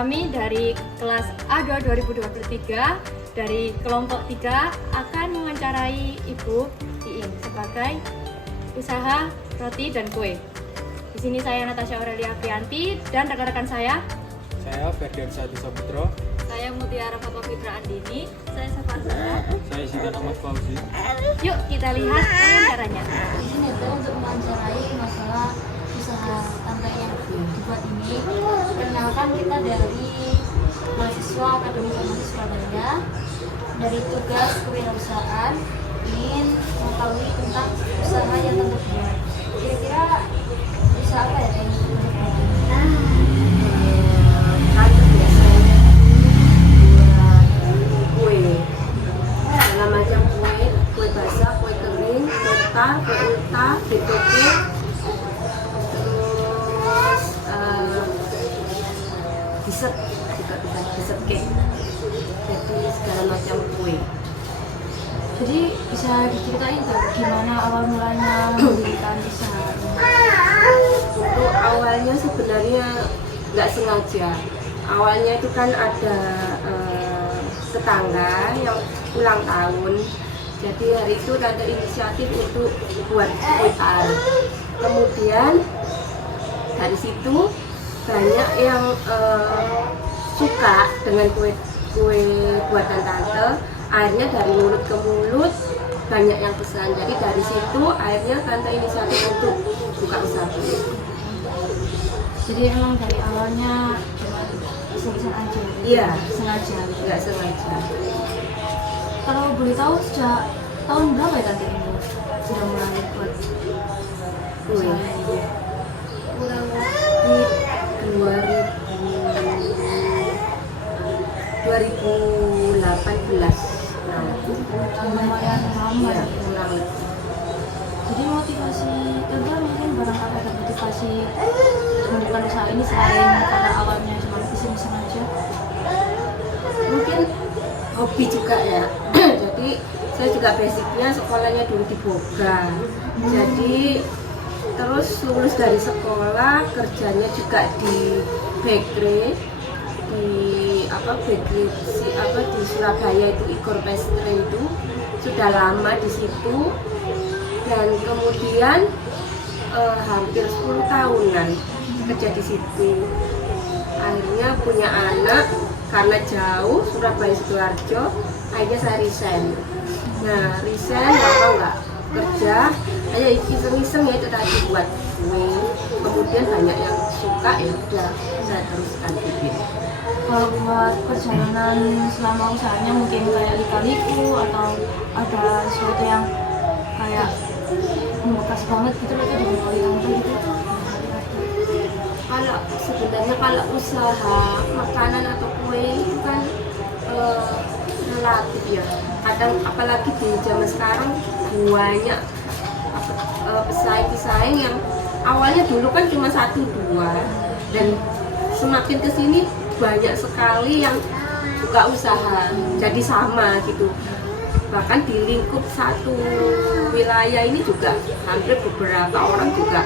Kami dari kelas A2 2023 dari kelompok 3 akan mewawancarai Ibu Iin sebagai usaha roti dan kue. Di sini saya Natasha Aurelia Aprianti dan rekan-rekan saya. Saya Ferdian Satu Saputro. Saya Mutiara Fatwa Fitra Andini. Saya Safa Zara. Saya Zidan Ahmad Fauzi. Yuk kita lihat wawancaranya. Di sini itu untuk mewawancarai masalah usaha tangkai yang dibuat ini. Perkenalkan, kita dari mahasiswa Akademi Farmasi Surabaya, dari tugas kewirausahaan, ingin mengetahui tentang usaha yang tentu buat. Kira-kira usaha apa ya yang Kan biasanya buat kue, segala macam kue, kue basah, kue kering, kue tar, kue ulta, betoke, terus dessert juga bisa, dessert cake, jadi segala macam kue. Jadi bisa diceritain nggak gimana awal mulanya mendirikan usaha ini? Untuk awalnya sebenarnya nggak sengaja. Awalnya itu kan ada tetangga yang ulang tahun. Jadi hari itu ada inisiatif untuk buat kue tar. Kemudian dari situ banyak yang suka dengan kue buatan tante. Akhirnya dari mulut ke mulut banyak yang pesan. Jadi dari situ akhirnya tante inisiatif untuk buka usaha kue. Jadi emang dari awalnya cuma iseng-iseng aja? Iya, Sengaja? nggak sengaja. Kalau boleh tahu sejak tahun berapa ya tante ini sudah mulai buat Kue usaha ini? kurang lebih 2018. Nah, Lumayan lama iya, ya. kurang lebih. Jadi motivasi tante mungkin barangkali ada motivasi untuk melakukan usaha ini selain karena awalnya cuma iseng-iseng aja. Mungkin hobi juga ya. Jadi saya juga basicnya sekolahnya dulu di Boga. Jadi terus lulus dari sekolah kerjanya juga di bakery di Surabaya itu Igor Pastry itu sudah lama di situ, dan kemudian hampir 10 tahunan kerja di situ. Akhirnya punya anak karena jauh Surabaya Sidoarjo, akhirnya saya resign. Nah resign lama nggak kerja, hanya iseng-iseng ya itu tadi buat kue. Kemudian banyak yang suka, ya udah saya teruskan bikin. Kalau buat perjalanan selama usahanya mungkin kayak lika-liku atau ada sesuatu yang kayak membekas banget gitu loh dari mulai tante gitu. Kalau sebenarnya kalau usaha makanan atau kue itu kan relatif ya. Kadang apalagi di zaman sekarang banyak pesaing-pesaing yang awalnya dulu kan cuma 1-2, dan semakin kesini banyak sekali yang buka usaha jadi sama gitu. Bahkan di lingkup satu wilayah ini juga hampir beberapa orang juga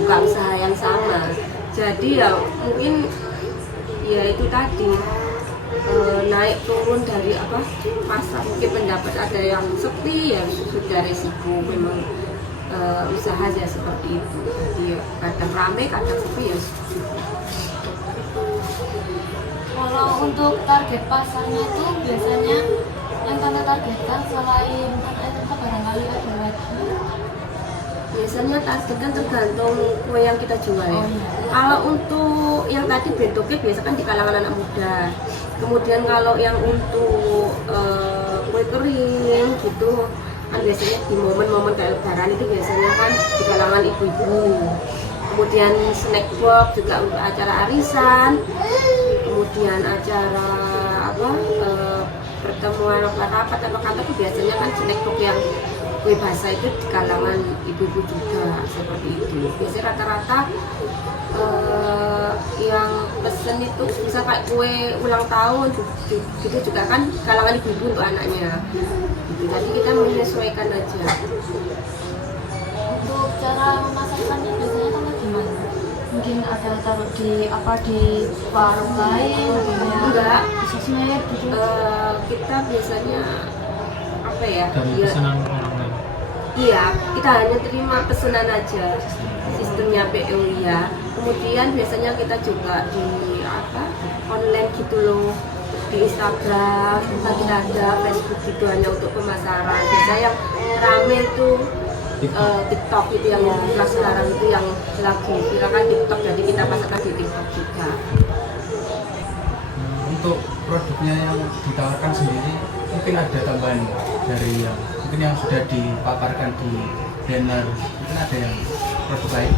buka usaha yang sama. Jadi ya mungkin ya itu tadi naik turun dari pasar, mungkin pendapat ada yang sepi, ya sudah resiko memang usaha ya seperti itu. Jadi ya, kadang rame kadang sepi ya. Kalau untuk target pasarnya itu biasanya yang tante targetkan selain tante barangkali ada lagi. Biasanya target kan tergantung kue yang kita jual ya. Oh, iya. Kalau untuk yang tadi bentuknya biasa kan di kalangan anak muda. Kemudian kalau yang untuk kue kering gitu kan biasanya di momen-momen kayak lebaran itu biasanya kan di kalangan ibu-ibu. Kemudian snack box juga untuk acara arisan. Kemudian acara pertemuan rapat atau kantor itu biasanya kan snack box yang kue basah itu di kalangan ibu-ibu juga seperti itu. Biasanya rata-rata yang pesen itu bisa kayak kue ulang tahun gitu juga kan kalangan ibu-ibu untuk anaknya gitu. Jadi kita menyesuaikan aja. Untuk cara memasarkannya biasanya tante gimana? mungkin ada taruh di warung lain, Enggak. di sosmed gitu. Kita biasanya apa ya? Dari Ya, pesanan orang lain. iya, kita hanya terima pesanan aja. Sistemnya PO ya. Kemudian biasanya kita juga di online gitu loh, di Instagram, kita ada Facebook gitu hanya untuk pemasaran. Biasanya yang rame itu TikTok itu yang sekarang itu yang lagi viral kan TikTok, jadi kita pasarkan di TikTok juga. Untuk produknya yang ditawarkan sendiri mungkin ada tambahan dari yang mungkin yang sudah dipaparkan di banner, mungkin ada yang produk lain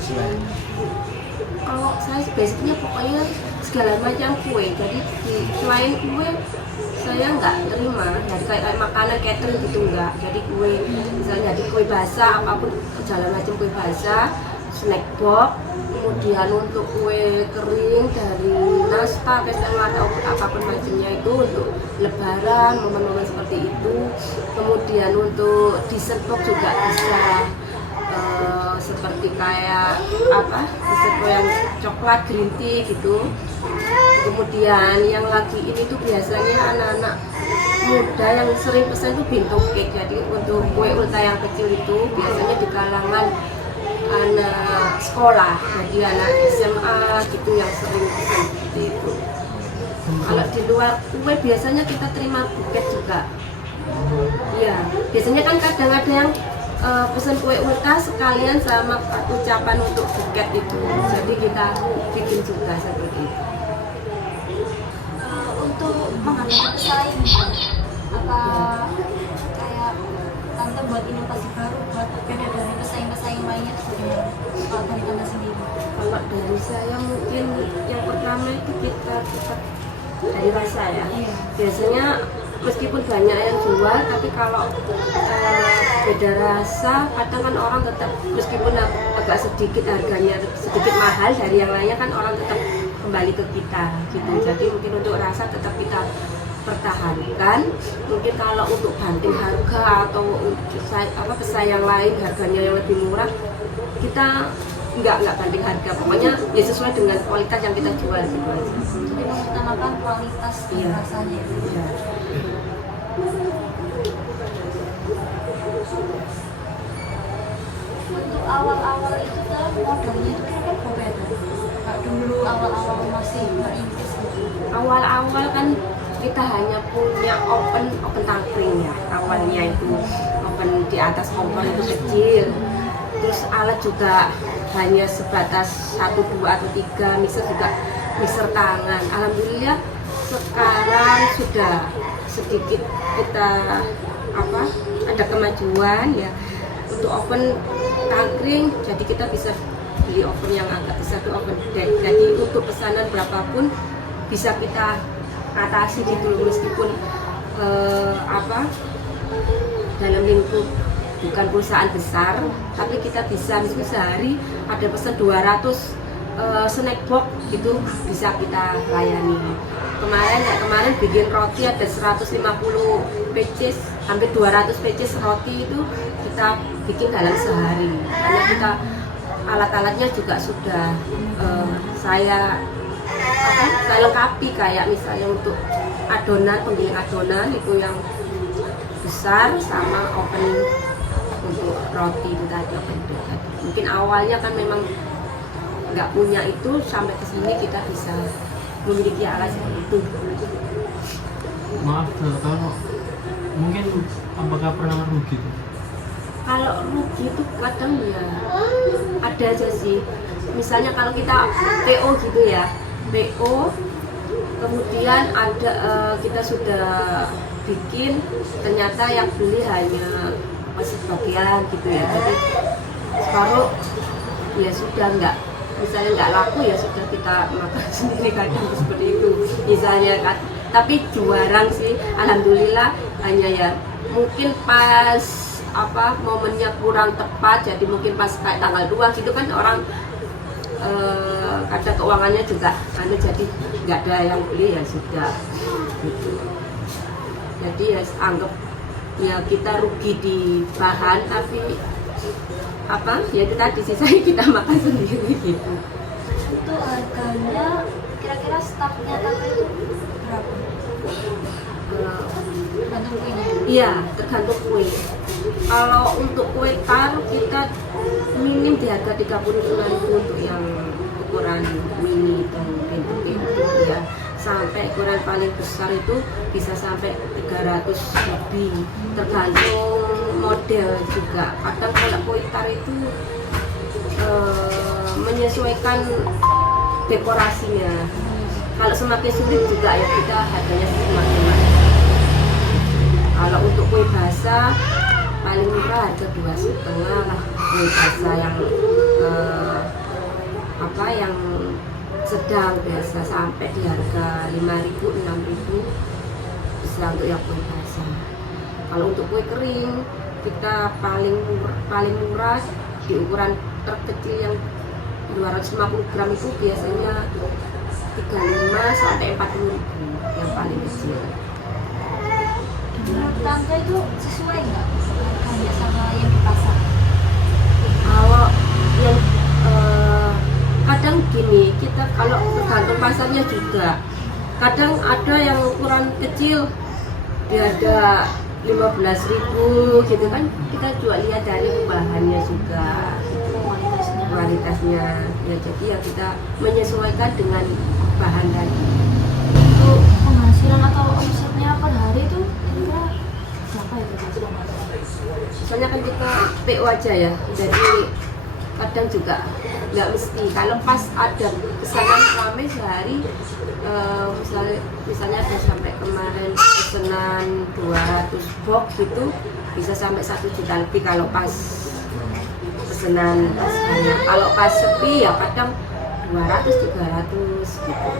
selain. Kalau saya basicnya pokoknya segala macam kue, jadi selain kue saya nggak terima, jadi kayak makanan catering gitu enggak. Jadi kue misalnya jadi kue basah apapun segala macam kue basah, snack box, kemudian untuk kue kering dari nastar, pesta atau apapun macamnya itu untuk lebaran, momen-momen seperti itu. Kemudian untuk dessert box juga bisa seperti kayak dessert box yang coklat green tea gitu. Kemudian yang lagi ini tuh biasanya anak-anak muda yang sering pesan itu bento cake. Jadi untuk kue ulta yang kecil itu biasanya di kalangan anak sekolah, jadi anak SMA gitu yang sering pesan seperti itu. Kalau di luar kue biasanya kita terima buket juga. Iya, biasanya kan kadang ada yang pesan kue ulta sekalian sama ucapan untuk buket itu. Jadi kita bikin juga seperti itu. Untuk menghadapi pesaing, apa kayak tante buat inovasi baru buat beda dari pesaing-pesaing lainnya seperti kalau dari tante sendiri? Kalau dari saya mungkin yang pertama itu kita dari rasa ya. Iya. Biasanya meskipun banyak yang jual, tapi kalau beda rasa, kadang kan orang tetap meskipun agak sedikit harganya sedikit mahal dari yang lainnya kan orang tetap kembali ke kita gitu. Jadi mungkin untuk rasa tetap kita pertahankan. Mungkin kalau untuk banting harga atau pesaing yang lain harganya yang lebih murah, kita nggak banting harga. Pokoknya ya sesuai dengan kualitas yang kita jual gitu aja. Jadi mengutamakan kualitas dan Iya. rasanya. Iya. Untuk awal-awal itu kan modalnya itu kan berbeda. Kayak dulu awal-awal masih merintis gitu. Awal-awal kan kita hanya punya open tangkring ya, awalnya itu open di atas kompor itu kecil, terus alat juga hanya sebatas 1, 2 atau 3, mixer juga mixer tangan. Alhamdulillah sekarang sudah sedikit kita ada kemajuan ya untuk oven tangkring, jadi kita bisa beli oven yang agak besar itu oven deck, jadi untuk pesanan berapapun bisa kita atasi gitu loh, meskipun dalam lingkup bukan perusahaan besar, tapi kita bisa misalnya sehari ada pesan 200 snack box gitu bisa kita layani. Kemarin bikin roti ada 150 pieces, hampir 200 pieces roti itu kita bikin dalam sehari, karena kita alat-alatnya juga sudah saya lengkapi, kayak misalnya untuk adonan, penggiling adonan itu yang besar sama oven untuk roti itu tadi, oven itu tadi. Mungkin awalnya kan memang nggak punya itu, sampai ke sini kita bisa memiliki alat seperti itu. Maaf kalau mungkin apakah pernah rugi tuh? Kalau rugi itu kadang ya ada aja sih. Misalnya kalau kita PO gitu ya, PO kemudian ada kita sudah bikin, ternyata yang beli hanya sebagian gitu ya, jadi separuh ya sudah misalnya nggak laku ya sudah kita makan sendiri, kadang seperti itu misalnya kan. Tapi jarang sih, alhamdulillah. Hanya ya mungkin pas momennya kurang tepat, jadi mungkin pas kayak tanggal 2 gitu kan orang kadang keuangannya juga jadi nggak ada yang beli ya sudah gitu. Jadi ya anggap ya kita rugi di bahan, tapi apa ya itu tadi sisanya kita makan sendiri gitu. Itu harganya kira-kira stoknya tante itu berapa? Tergantung kuenya. Iya, tergantung kue. Kalau untuk kue tar kita minim di harga 35.000 untuk yang ukuran mini dan bentuk ya. Sampai ukuran paling besar itu bisa sampai 300 lebih. Tergantung model juga. Kadang kalau kue tar itu menyesuaikan dekorasinya. Kalau semakin sulit juga ya kita harganya semakin mahal. Kalau untuk kue basah paling murah harga 2,5 lah, kue basah yang yang sedang biasa sampai di harga 5.000 6.000 bisa untuk yang kue basah. Kalau untuk kue kering kita paling murah di ukuran terkecil yang 250 gram itu biasanya 35 sampai 40.000 yang paling kecil. Menurut tante itu sesuai nggak harganya sama yang di pasar? Kalau yang kadang gini, kita kalau tergantung pasarnya juga. Kadang ada yang ukuran kecil di harga 15.000 gitu kan. Kita juga lihat dari bahannya juga, kualitasnya. Ya jadi ya kita menyesuaikan dengan bahan tadi. Itu penghasilan atau omsetnya per hari itu kira-kira berapa ya? Soalnya kan kita PO aja ya, jadi kadang juga nggak mesti. Kalau pas ada pesanan ramai sehari, misalnya ada sampai kemarin pesanan 200 box gitu, bisa sampai 1 juta lebih kalau pas pesanan banyak. Kalau pas sepi ya kadang 200-300 gitu.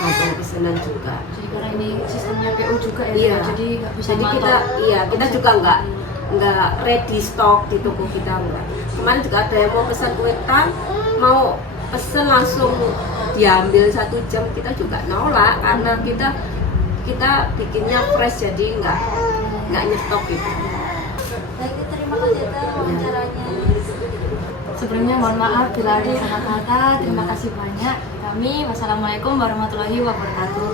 Langsung pesanan juga. Jadi karena ini sistemnya PO juga ya, Iya. jadi nggak bisa Jadi kita juga nggak ready stock di toko kita enggak. Kemarin juga ada yang mau pesan kue tar, mau pesen langsung diambil 1 jam, kita juga nolak karena kita bikinnya fresh, jadi nggak nyetok gitu. Baik, terima kasih atas wawancaranya. Sebelumnya mohon maaf bila ada salah kata. Terima kasih banyak. Kami wassalamualaikum warahmatullahi wabarakatuh.